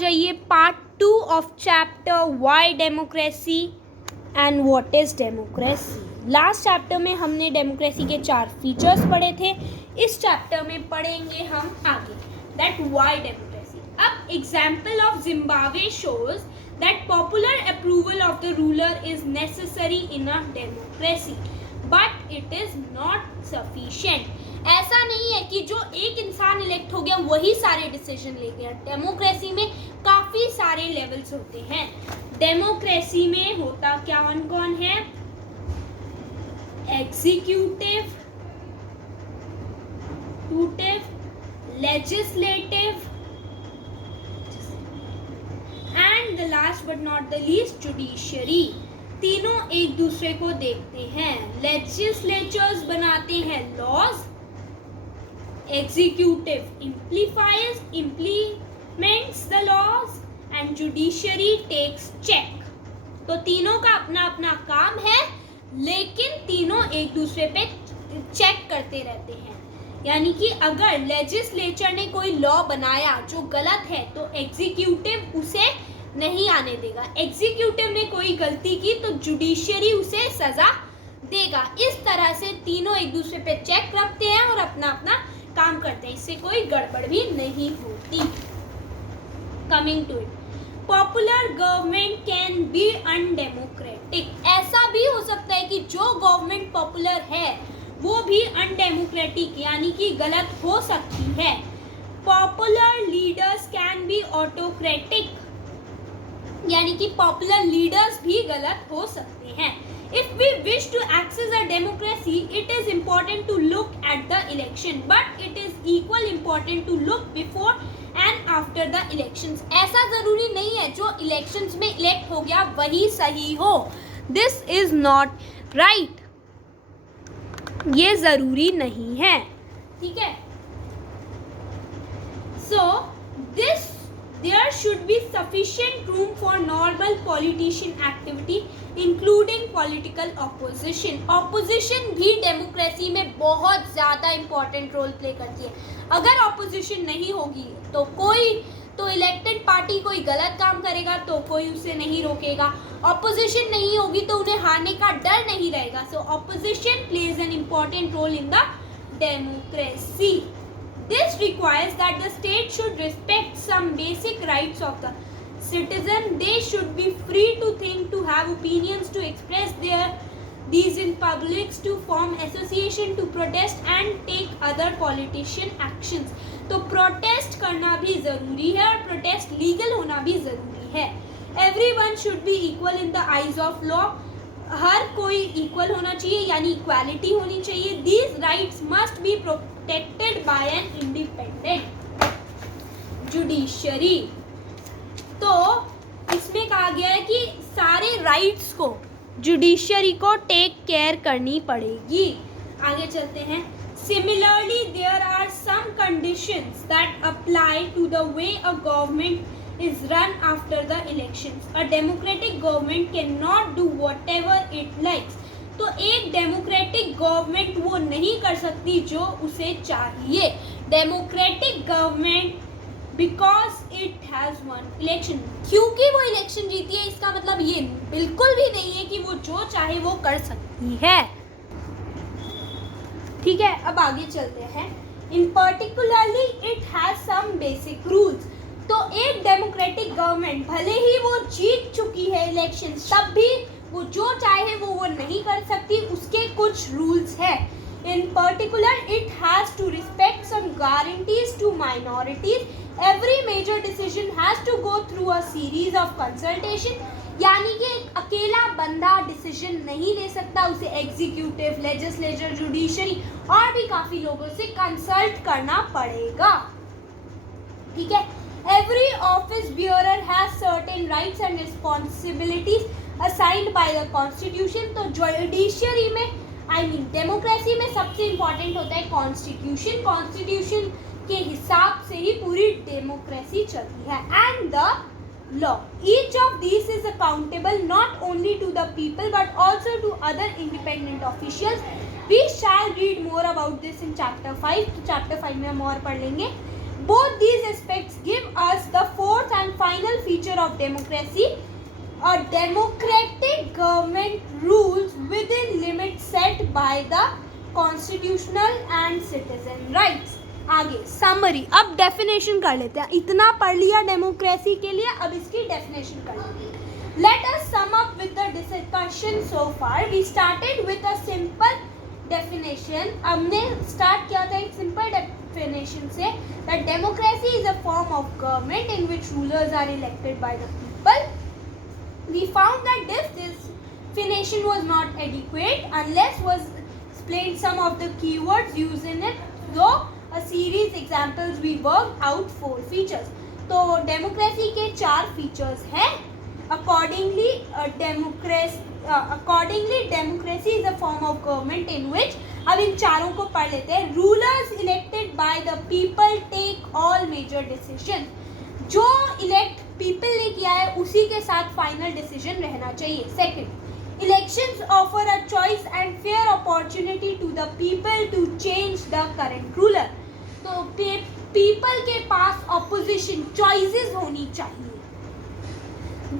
जाइए part 2 of chapter Y democracy and what is democracy. Last chapter में हमने democracy के 4 फीचर्स पढ़े थे। इस चैप्टर में पढ़ेंगे हम आगे दैट वाई डेमोक्रेसी। अब example of Zimbabwe shows that popular approval of the ruler is necessary in a democracy but it is not sufficient. ऐसा नहीं है कि जो एक इंसान इलेक्ट हो गया वही सारे डिसीजन ले गया। डेमोक्रेसी में काफ़ी सारे लेवल्स होते हैं। डेमोक्रेसी में होता क्या कौन कौन है? Executive, legislative and the last but not the least judiciary. तीनों एक दूसरे को देखते हैं। लेजिस्लेचर्स बनाते हैं laws, executive implements the laws and judiciary takes check। तो तीनों का अपना अपना काम है लेकिन तीनों एक दूसरे पे चेक करते रहते हैं। यानी कि अगर लेजिस्लेचर ने कोई लॉ बनाया जो गलत है तो एग्जीक्यूटिव उसे नहीं आने देगा। एग्जीक्यूटिव ने कोई गलती की तो जुडिशरी उसे सजा देगा। इस तरह से तीनों एक दूसरे पे चेक रखते हैं और अपना अपना काम करते हैं। इससे कोई गड़बड़ भी नहीं होती। Coming to it, popular government can be undemocratic. ऐसा भी हो सकता है कि जो गवर्नमेंट पॉपुलर है वो भी अनडेमोक्रेटिक यानी कि गलत हो सकती है। Popular leaders can be autocratic यानी कि पॉपुलर लीडर्स भी गलत हो सकते हैं। If we wish to access a democracy, it is important to look at the election, but it is equal important to look before and after the elections। ऐसा जरूरी नहीं है जो elections में elect हो गया वही सही हो। This is not right। ये जरूरी नहीं है, ठीक है। So this there should be sufficient room for normal politician activity including political opposition। opposition भी डेमोक्रेसी में बहुत ज़्यादा important रोल प्ले करती है। अगर opposition नहीं होगी तो इलेक्टेड पार्टी कोई गलत काम करेगा तो कोई उसे नहीं रोकेगा। opposition नहीं होगी तो उन्हें हारने का डर नहीं रहेगा। so opposition plays an important role in the democracy। This requires that the state should respect some basic rights of the citizen। They should be free to think, to have opinions, to express these in public, to form association, to protest and take other politician actions। तो protest करना भी ज़रूरी है और protest legal होना भी ज़रूरी है। Everyone should be equal in the eyes of law। हर कोई इक्वल होना चाहिए यानी इक्वालिटी होनी चाहिए। These rights must be protected by an independent judiciary। तो इसमें कहा गया है कि सारे राइट्स को जुडिशरी को टेक केयर करनी पड़ेगी। आगे चलते हैं। Similarly, there are some conditions that apply to the way a government is run after the elections। A democratic government cannot do whatever it likes। तो एक डेमोक्रेटिक गवर्नमेंट वो नहीं कर सकती जो उसे चाहिए। Democratic government because it has one election, क्योंकि वो इलेक्शन जीती है इसका मतलब ये बिल्कुल भी नहीं है कि वो जो चाहे वो कर सकती है, ठीक है। अब आगे चलते हैं। In particularly it has some basic rules. तो एक डेमोक्रेटिक गवर्नमेंट भले ही वो जीत चुकी है इलेक्शन तब भी वो जो चाहे वो नहीं कर सकती। उसके कुछ रूल्स हैं। In particular it has to respect some guarantees to minorities. Every major decision has to go through a series of consultation. यानी कि एक अकेला बंदा डिसीजन नहीं ले सकता, उसे एग्जीक्यूटिव, लेजिस्लेचर, जुडिशरी और भी काफ़ी लोगों से कंसल्ट करना पड़ेगा, ठीक है। Every office bearer has certain rights and responsibilities assigned by the constitution. तो जुडिशरी में डेमोक्रेसी में सबसे इम्पॉर्टेंट होता है कॉन्स्टिट्यूशन। कॉन्स्टिट्यूशन के हिसाब से ही पूरी डेमोक्रेसी चलती है। And the law, each of these is accountable not only to the people but also to other independent officials। We shall read more about this in chapter 5। तो chapter 5 में हम और पढ़ लेंगे। Both these aspects give us the fourth and final feature of democracy. A democratic government rules within limits set by the constitutional and citizen rights. आगे summary, अब definition कर लेते हैं. इतना पढ़ लिया डेमोक्रेसी के लिए, अब इसकी डेफिनेशन कर लेते हैं. Let us sum up with the discussion so far. We started with a simple definition. हमने स्टार्ट किया था एक सिंपल definition से, that democracy is a form of government in which rulers are elected by the people. We found that this definition was not adequate unless was explained some of the keywords used in it. So a series examples we worked out 4 features. तो democracy के 4 features हैं. Accordingly, democracy is a form of government in which, अब इन चारों को पढ़ लेते हैं. Rulers elected by the people take all major decisions. जो इलेक्ट पीपल ने किया है उसी के साथ फाइनल डिसीजन रहना चाहिए. Second, elections offer a choice and fair opportunity to the people to change the current ruler. तो पीपल के पास ऑपोजिशन चॉइसेस होनी चाहिए.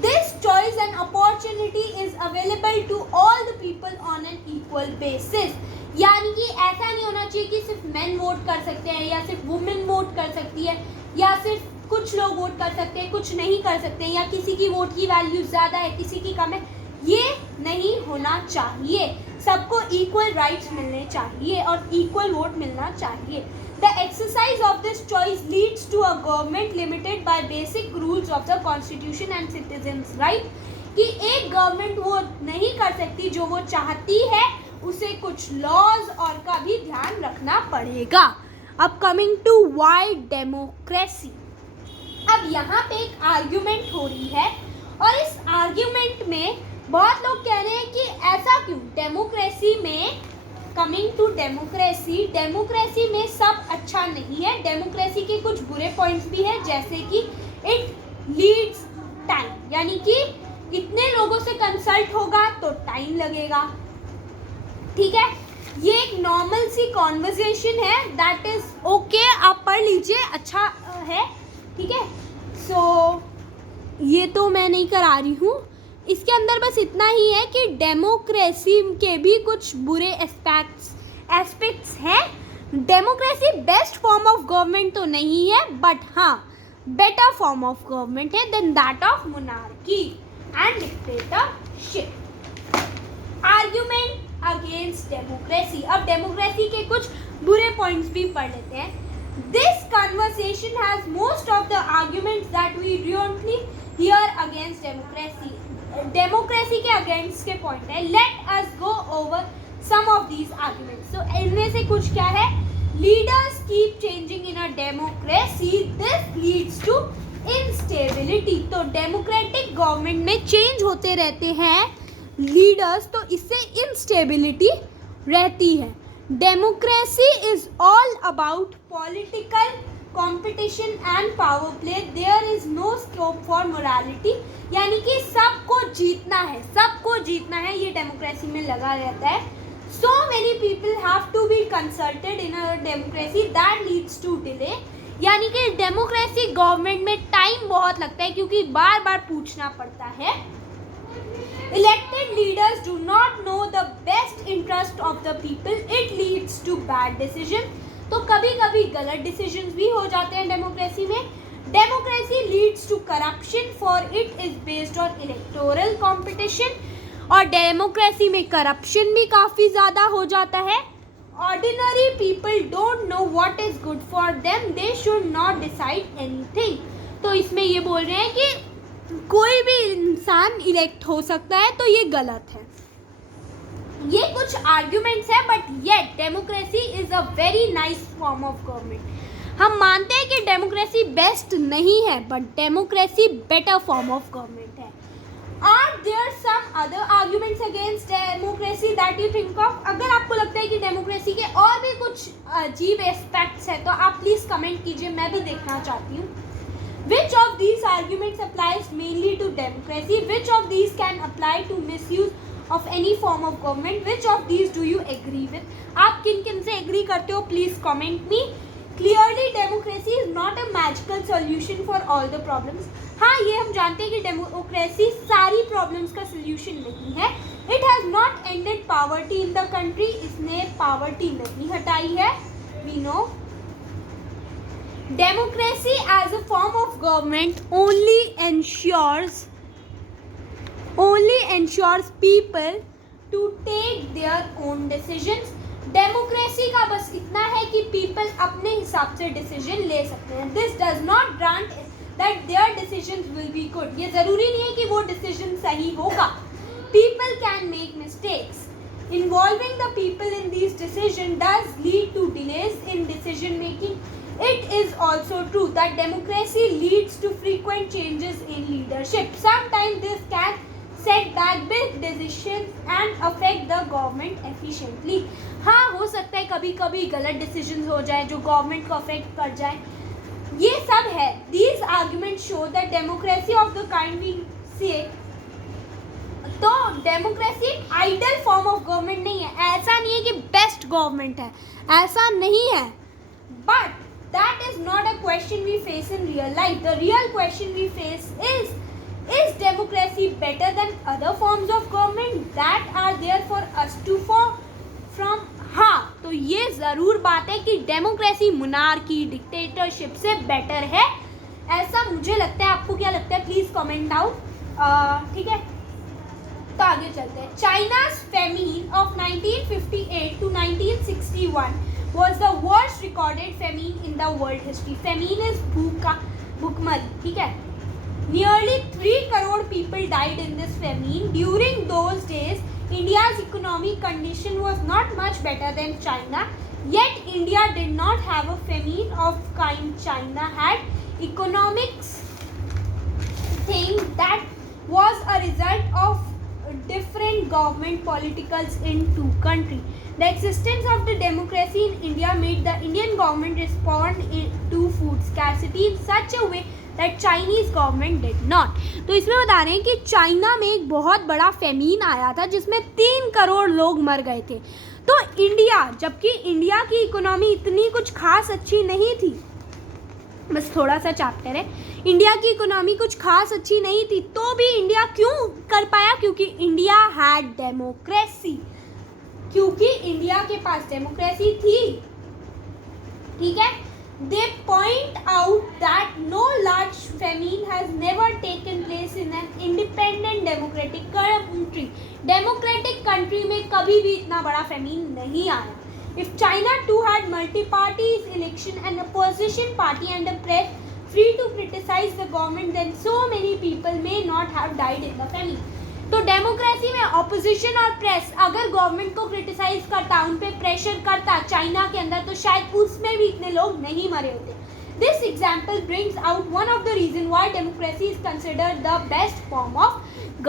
This choice and opportunity is available to all the people on an equal basis. यानी कि ऐसा नहीं होना चाहिए कि सिर्फ मेन वोट कर सकते हैं या सिर्फ वुमेन वोट कर सकती है या सिर्फ कुछ लोग वोट कर सकते हैं कुछ नहीं कर सकते हैं, या किसी की वोट की वैल्यू ज़्यादा है किसी की कम है. ये नहीं होना चाहिए. सबको इक्वल राइट्स मिलने चाहिए और इक्वल वोट मिलना चाहिए. The exercise of this choice leads to a government limited by basic rules of the constitution and citizens' right. कि एक गवर्नमेंट वो नहीं कर सकती जो वो चाहती है, उसे कुछ लॉज और का भी ध्यान रखना पड़ेगा. अब कमिंग टू व्हाई डेमोक्रेसी. अब यहाँ पे एक आर्ग्यूमेंट हो रही है और इस आर्ग्यूमेंट में बहुत लोग कह रहे हैं कि ऐसा क्यों. डेमोक्रेसी में, कमिंग टू डेमोक्रेसी, डेमोक्रेसी में सब अच्छा नहीं है. डेमोक्रेसी के कुछ बुरे पॉइंट्स भी हैं, जैसे कि इट लीड्स टाइम, यानी कि इतने लोगों से कंसल्ट होगा तो टाइम लगेगा. ठीक है, ये एक नॉर्मल सी कॉन्वर्जेशन है, दैट इज ओके. आप पढ़ लीजिए, अच्छा है. ठीक है, सो ये तो मैं नहीं करा रही हूँ. इसके अंदर बस इतना ही है कि डेमोक्रेसी के भी कुछ बुरे एस्पेक्ट्स हैं. Democracy best form of government तो नहीं है, बट हाँ बेटर फॉर्म ऑफ गवर्नमेंट है than that of monarchy and dictatorship. Argument against democracy. अब डेमोक्रेसी के कुछ बुरे पॉइंट्स भी पढ़ लेते हैं. This conversation has most of the arguments that we usually hear against democracy. Democracy के अगेंस्ट के पॉइंट है. Let us go over some of these arguments. तो इनमें से कुछ क्या है. Leaders keep changing in a democracy, this leads to instability. तो डेमोक्रेटिक गवर्नमेंट में चेंज होते रहते हैं लीडर्स, तो इससे इनस्टेबिलिटी रहती है. Democracy is all about political competition and power play. There is no scope for morality. यानी कि सबको जीतना है, सबको जीतना है, ये डेमोक्रेसी में लगा रहता है. So many people have to be consulted in a democracy that leads to delay. यानी कि डेमोक्रेसी गवर्नमेंट में टाइम बहुत लगता है क्योंकि बार बार पूछना पड़ता है. Elected leaders do not know the best interest of the people. It leads to bad decisions. तो कभी कभी गलत डिसीजंस भी हो जाते हैं डेमोक्रेसी में. Democracy leads to corruption for it is based on electoral competition. और डेमोक्रेसी में करप्शन भी काफ़ी ज़्यादा हो जाता है. Ordinary people don't know what is good for them, they should not decide anything. तो इसमें ये बोल रहे हैं कि कोई भी इंसान इलेक्ट हो सकता है, तो ये गलत है. ये कुछ आर्ग्यूमेंट्स हैं, but yet democracy is a very nice form of government. हम मानते हैं कि डेमोक्रेसी बेस्ट नहीं है, but democracy better form of government है. Are there some other arguments against democracy that you think of. अगर आपको लगता है कि डेमोक्रेसी के और भी कुछ अजीब एस्पेक्ट्स हैं तो आप प्लीज़ कमेंट कीजिए, मैं भी देखना चाहती हूँ. Which of these arguments applies mainly to democracy? Which of these can apply to misuse of any form of government? Which of these do you agree with? आप किन किन से एग्री करते हो, please comment me. Clearly democracy is not a magical solution for all the problems. हाँ, ये हम जानते हैं कि डेमोक्रेसी सारी प्रॉब्लम्स का सोल्यूशन नहीं है. It has not ended poverty in the country. इसने पॉवर्टी नहीं हटाई है. We know democracy as a form of government only ensures people to take their own decisions. Democracy का बस इतना है कि पीपल अपने हिसाब से डिसीजन ले सकते हैं. This does not grant that their decisions will be good. ये ज़रूरी नहीं है कि वो डिसीजन सही होगा. People can make mistakes. Involving the people in these decisions does lead to delays in decision making. It is also true that democracy leads to frequent changes in leadership. Sometimes this can set back big decisions and affect the government efficiently. हाँ, हो सकता है कभी कभी गलत decisions हो जाए जो government को affect कर जाए. ये सब है. These arguments show that democracy of the kind we say. तो democracy ideal form of government नहीं है. ऐसा नहीं है कि बेस्ट गवर्नमेंट है, ऐसा नहीं है. But that is not a question we face in real life. The real question we face is democracy better than other forms of government that are there for us to from. हाँ, तो ये ज़रूर बात है कि democracy monarchy dictatorship से better है. ऐसा मुझे लगता है. आपको क्या लगता है? Please comment down. ठीक है, तो आगे चलते हैं. चाइना's famine of 1958 to 1961 was the worst recorded famine in the world history. Famine is भूखमरी. ठीक है. Nearly 3 crore people died in this famine. During those days, India's economic condition was not much better than China. Yet India did not have a famine of kind China had. Economics thing that was a result of different government politicals in two countries. The existence of the democracy in India made the Indian government respond to food scarcity in such a way that Chinese government did not. तो इसमें बता रहे हैं कि China में एक बहुत बड़ा फेमीन आया था जिसमें 3 करोड़ लोग मर गए थे. तो इंडिया, जबकि इंडिया की इकोनॉमी इतनी कुछ खास अच्छी नहीं थी, बस थोड़ा सा चैप्टर है. इंडिया की इकोनॉमी कुछ खास अच्छी नहीं थी, तो भी इंडिया क्यों कर पाया? क्योंकि इंडिया हैड डेमोक्रेसी. क्योंकि इंडिया के पास डेमोक्रेसी थी. ठीक है. They point out that no large famine has never taken place in an independent democratic country. Democratic country में कभी भी इतना बड़ा फेमीन नहीं आया. If China too had multi-party election and opposition party and a press free to criticize the government, then so many people may not have died in the famine. तो democracy में opposition और press अगर government को criticise करता, उन पे pressure करता China के अंदर, तो शायद उसमें भी इतने लोग नहीं मरे होते. This example brings out one of the reasons why democracy is considered the best form of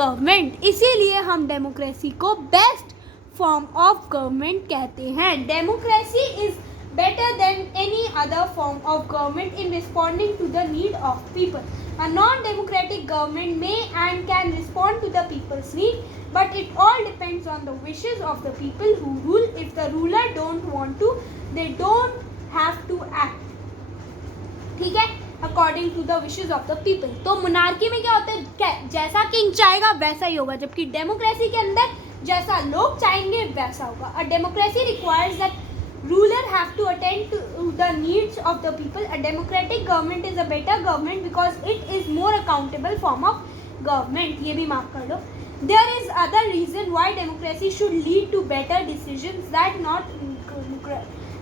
government. इसीलिए हम डेमोक्रेसी को बेस्ट फॉर्म ऑफ गवर्नमेंट कहते हैं. Democracy is better than any other form of government in responding to the need of people. A non-democratic government may and can respond to the people's need, but it all depends on the wishes of the people who rule. If the ruler don't want to, they don't have to act. ठीक है, according to the wishes of the people. तो monarchy में क्या होता है? क्या जैसा king चाहेगा वैसा ही होगा, जबकि डेमोक्रेसी के अंदर जैसा लोग चाहेंगे वैसा होगा. A democracy requires that ruler have to attend to the needs of the people. A democratic government is a better government because it is more accountable form of government. ये भी माफ कर दो. There is other reason why democracy should lead to better decisions that not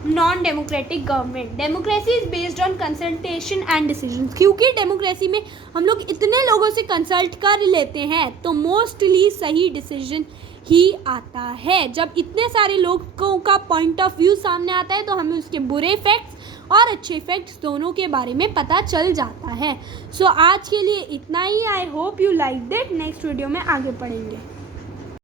non-democratic government. Democracy is based on consultation and decisions. क्योंकि democracy में हम लोग इतने लोगों से कंसल्ट कर लेते हैं तो मोस्टली सही डिसीजन ही आता है. जब इतने सारे लोगों का पॉइंट ऑफ व्यू सामने आता है तो हमें उसके बुरे इफेक्ट्स और अच्छे इफेक्ट्स दोनों के बारे में पता चल जाता है. सो आज के लिए इतना ही. I hope you like that. Next video में आगे पढ़ेंगे.